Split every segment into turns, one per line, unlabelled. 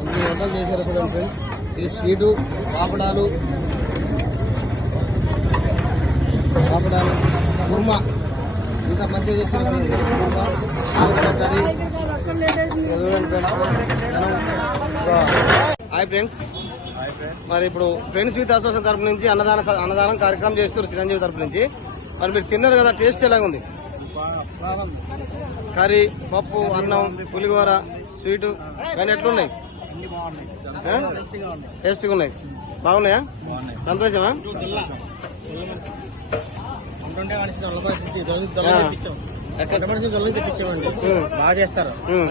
అన్ని వంటలు చేశారు చూడండి ఫ్రెండ్స్ ఇది స్వీటు పాపడాలు పాపడాలు కుర్మా ఇంత మంచిగా చేశారు కుర్మా ఆలుగడ్డ కర్రీ హాయ్ ఫ్రెండ్స్ మరి ఇప్పుడు ఫ్రెండ్స్ విత్ అసోసియేషన్ తరపు నుంచి అన్నదాన అన్నదానం కార్యక్రమం చేస్తున్నారు చిరంజీవి తరపు నుంచి. మరి మీరు తిన్నారు కదా టేస్ట్ ఎలాగ ఉంది కర్రీ పప్పు అన్నం పులిహోర స్వీటు కానీ ఎట్లున్నాయి? టేస్ట్గా ఉన్నాయి. బాగున్నాయా? సంతోషమా? ఎక్కడ?
మనిషి తెప్పించామండి. బాగా చేస్తారు.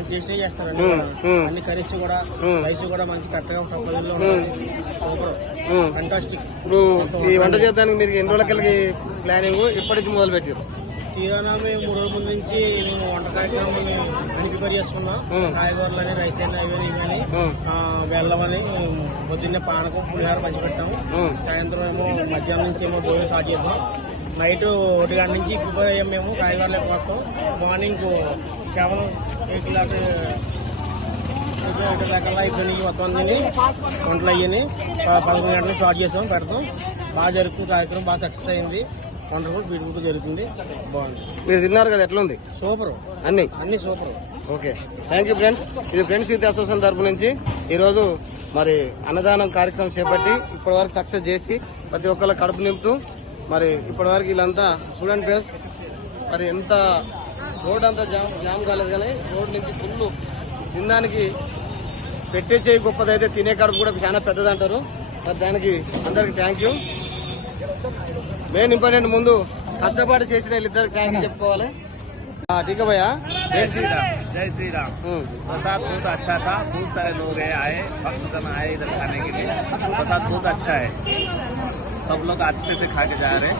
టేస్టీ చేస్తారు
ఉమ్. ఉమ్.
అన్ని కర్రీస్ కూడా. రైస్ కూడా మంచి కరెక్ట్గా పద్ధతిలో. సూపర్. ఫంటాస్టిక్
ఇప్పుడు ఈ వంట చేయడానికి మీరు ఎన్ని రోజులకి ప్లానింగ్? ఇప్పటికి మొదలు పెట్టారు
శ్రీరామ మూడు రోజుల నుంచి మేము వంట కార్యక్రమాన్ని ప్రిపేర్ చేసుకున్నాం.
ఉమ్.
కాయగూరలు అని రైస్ అని ఇవని ఇవని అని. పొద్దున్నే పానకం పులిహార పంచిపెట్టాము. సాయంత్రం ఏమో మధ్యాహ్నం నుంచి ఏమో భోజనం స్టార్ట్ చేసాం. నైట్ ఒంటి గంట నుంచి ప్రిపేర్ అయ్యాం మేము కాయగూరలు మొత్తం మార్నింగ్ సెవెన్ ఎయిట్ దాకా ఎయిట్ దాకా అయిపోయింది మొత్తం అన్ని. వంటలు అయ్యి పదకొండు గంటలకు స్టార్ట్ చేసాం పెడతాం. బాగా జరుగుతుంది కార్యక్రమం బాగా సక్సెస్ అయింది. వండర్ఫుల్ బ్యూటిఫుల్ జరుగుతుంది బాగుంది.
మీరు తిన్నారు కదా ఎట్లుంది?
సూపర్.
అన్ని?
అన్ని super.
Okay. Thank you friends ఇది ఫ్రెండ్స్ యూత్ అసోసియేషన్ తరపు నుంచి ఈరోజు మరి అన్నదానం కార్యక్రమం చేపట్టి ఇప్పటి వరకు సక్సెస్ చేసి ప్రతి ఒక్కళ్ళ కడుపు నింపుతూ మరి ఇప్పటి వరకు వీళ్ళంతా చూడండి ఫ్రెండ్స్ మరి ఎంత రోడ్ అంతా జామ్ జామ్ కాలేదు కానీ రోడ్ నుంచి ఫుల్ తినడానికి పెట్టే చేయి గొప్పదైతే తినే కడుపు కూడా చాలా పెద్దది అంటారు మరి దానికి అందరికి థ్యాంక్ యూ మెయిన్ ఇంపార్టెంట్ ముందు కష్టపడి చేసిన వీళ్ళిద్దరికి థ్యాంక్ యూ చెప్పుకోవాలి టీకా భయ్యా
जय श्री राम जय श्री राम
ఉమ్.
प्रसाद बहुत अच्छा था बहुत सारे लोग हैं आए भक्तजन आए इधर खाने के लिए प्रसाद बहुत अच्छा है सब लोग अच्छे से खा के जा रहे हैं